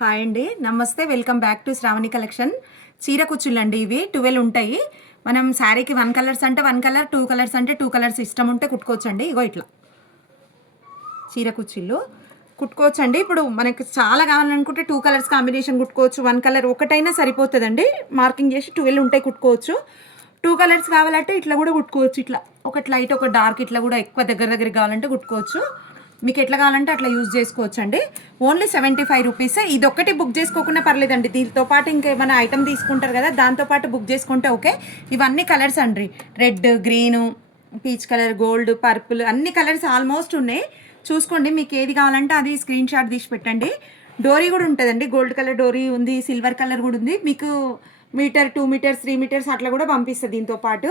Hi అండి, నమస్తే. Welcome back to Shravani collection. చీర కుచ్చులు అండి. ఇవి 12 ఉంటాయి. మనం శారీకి 1 కలర్స్ అంటే 1 కలర్, 2 కలర్స్ అంటే 2 కలర్స్ ఇష్టం ఉంటే కుట్టుకోవచ్చండి. ఇగో ఇట్లా చీర కుచ్చిళ్ళు కుట్టుకోవచ్చండి. ఇప్పుడు మనకి చాలా కావాలనుకుంటే 2 కలర్స్ కాంబినేషన్ కుట్టుకోవచ్చు. 1 కలర్ ఒకటైనా సరిపోతుందండి. మార్కింగ్ చేసి 12 ఉంటాయి కుట్టుకోవచ్చు. 2 కలర్స్ కావాలంటే ఇట్లా కూడా కుట్టుకోవచ్చు. ఇట్లా ఒకటి లైట్ ఒక డార్క్ ఇట్లా కూడా ఎక్కువ దగ్గర కావాలంటే కుట్టుకోవచ్చు. మీకు ఎట్లా కావాలంటే అట్లా యూజ్ చేసుకోవచ్చు అండి. Only 75 rupees. ఇది ఒక్కటి బుక్ చేసుకోకుండా పర్లేదండి. దీంతో పాటు ఇంకేమైనా ఐటమ్ తీసుకుంటారు కదా, దాంతోపాటు బుక్ చేసుకుంటే ఓకే. ఇవన్నీ కలర్స్ అండి. Red, green, peach colour, gold, purple అన్ని కలర్స్ ఆల్మోస్ట్ ఉన్నాయి. చూసుకోండి, మీకు ఏది కావాలంటే అది స్క్రీన్ షాట్ తీసి పెట్టండి. డోరీ కూడా ఉంటుందండి. గోల్డ్ కలర్ డోరీ ఉంది, సిల్వర్ కలర్ కూడా ఉంది. మీకు మీటర్, 2 మీటర్స్, 3 మీటర్స్ అట్లా కూడా పంపిస్తుంది దీంతో పాటు.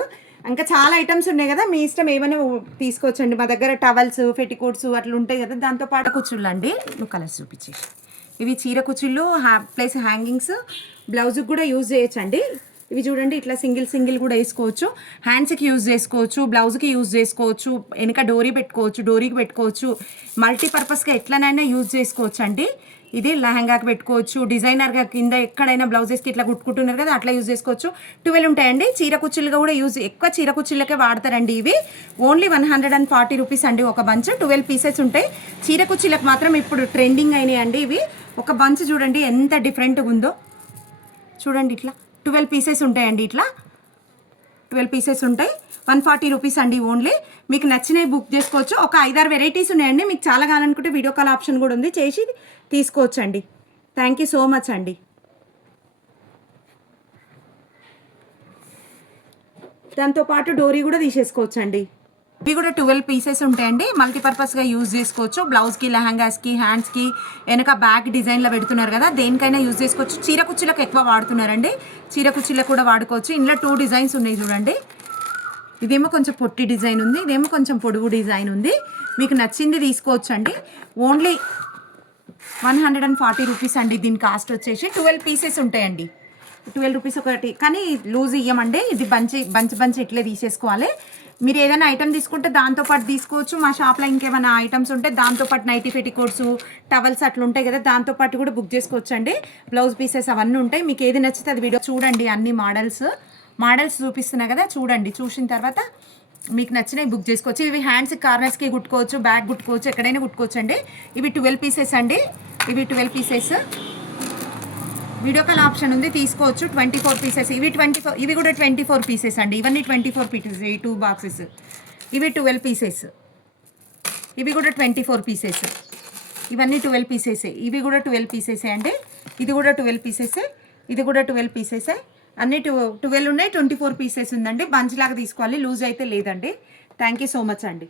ఇంకా చాలా ఐటమ్స్ ఉన్నాయి కదా, మీ ఇష్టం ఏమైనా తీసుకోవచ్చండి. మా దగ్గర టవల్స్, ఫెటికోట్స్ అట్లా ఉంటాయి కదా, దాంతోపాటు కుచ్చుళ్ళు అండి. కలర్స్ చూపించేసి ఇవి చీర కుచ్చుళ్ళు ప్లస్ హ్యాంగింగ్స్, బ్లౌజ్కి కూడా యూజ్ చేయొచ్చండి. ఇవి చూడండి, ఇట్లా సింగిల్ కూడా వేసుకోవచ్చు. హ్యాండ్స్కి యూజ్ చేసుకోవచ్చు, బ్లౌజ్కి యూజ్ చేసుకోవచ్చు, వెనక డోరీ పెట్టుకోవచ్చు, డోరీకి పెట్టుకోవచ్చు. మల్టీపర్పస్గా ఎట్లనైనా యూజ్ చేసుకోవచ్చు అండి. ఇది లెహంగాకి పెట్టుకోవచ్చు, డిజైనర్గా కింద ఎక్కడైనా బ్లౌజెస్కి ఇట్లా కుట్టుకుంటున్నారు కదా, అట్లా యూజ్ చేసుకోవచ్చు. 12 ఉంటాయండి. చీర కుచ్చులుగా కూడా ఎక్కువ చీర కుచ్చులకే వాడతారండి. ఇవి ఓన్లీ 140 రూపీస్ అండి ఒక బంచ్. 12 పీసెస్ ఉంటాయి. చీర కుచ్చులకు మాత్రం ఇప్పుడు ట్రెండింగ్ అయినాయి అండి. ఇవి ఒక బంచ్ చూడండి ఎంత డిఫరెంట్గా ఉందో. చూడండి, ఇట్లా 12 పీసెస్ ఉంటాయండి. ఇట్లా 12 పీసెస్ ఉంటాయి. 140 రూపీస్ అండి ఓన్లీ. మీకు నచ్చినవి బుక్ చేసుకోవచ్చు. ఒక 5-6 వెరైటీస్ ఉన్నాయండి. మీకు చాలా కావాలనుకుంటే వీడియో కాల్ ఆప్షన్ కూడా ఉంది, చేసి తీసుకోవచ్చండి. థ్యాంక్ యూ సో మచ్ అండి. దాంతోపాటు డోరీ కూడా తీసేసుకోవచ్చండి. ఇవి కూడా 12 పీసెస్ ఉంటాయండి. మల్టీపర్పస్గా యూజ్ చేసుకోవచ్చు. బ్లౌజ్కి, లెహంగాస్కి, హ్యాండ్స్కి, వెనక బ్యాక్ డిజైన్లో పెడుతున్నారు కదా, దేనికైనా యూజ్ చేసుకోవచ్చు. చీర కుచ్చులకు ఎక్కువ వాడుతున్నారండి. చీర కుచ్చులకు కూడా వాడుకోవచ్చు. ఇందులో 2 డిజైన్స్ ఉన్నాయి చూడండి. ఇదేమో కొంచెం పొట్టి డిజైన్ ఉంది, ఇదేమో కొంచెం పొడుగు డిజైన్ ఉంది. మీకు నచ్చింది తీసుకోవచ్చు అండి. ఓన్లీ 140 రూపీస్ అండి. దీని కాస్ట్ వచ్చేసి 12 పీసెస్ ఉంటాయండి. 12 రూపీస్ ఒకటి, కానీ లూజ్ ఇవ్వమండి. ఇది బంచ్ ఇట్లే తీసేసుకోవాలి. మీరు ఏదైనా ఐటమ్ తీసుకుంటే దాంతోపాటు తీసుకోవచ్చు. మా షాప్లో ఇంకేమైనా ఐటమ్స్ ఉంటే దాంతోపాటు నైటీ పెటికోట్స్, టవల్స్ అట్లా ఉంటాయి కదా, దాంతోపాటు కూడా బుక్ చేసుకోవచ్చు అండి. బ్లౌజ్ పీసెస్ అవన్నీ ఉంటాయి. మీకు ఏది నచ్చితే అది వీడియో చూడండి. అన్ని మోడల్స్ చూపిస్తున్నా కదా, చూడండి. చూసిన తర్వాత మీకు నచ్చినవి బుక్ చేసుకోవచ్చు. ఇవి హ్యాండ్స్, కార్నర్స్కి కుట్టుకోవచ్చు, బ్యాగ్ కుట్టుకోవచ్చు, ఎక్కడైనా కుట్టుకోవచ్చు అండి. ఇవి 12 పీసెస్ అండి. ఇవి 12 పీసెస్. వీడియో కాల్ ఆప్షన్ ఉంది, తీసుకోవచ్చు. 24 పీసెస్. ఇవి కూడా 24 పీసెస్ అండి. ఇవన్నీ 24 పీసెస్. ఈ 2 బాక్సెస్ ఇవి 12 పీసెస్. ఇవి కూడా 24 పీసెస్. ఇవన్నీ 12 పీసెసే. ఇవి కూడా 12 పీసెసే అండి. ఇది కూడా 12 పీసెసే. ఇది కూడా 12 పీసెసే. అన్నీ 12 ఉన్నాయి. 24 పీసెస్ ఉందండి. బంచ్ లాగా తీసుకోవాలి, లూజ్ అయితే లేదండి. థ్యాంక్ యూ సో మచ్ అండి.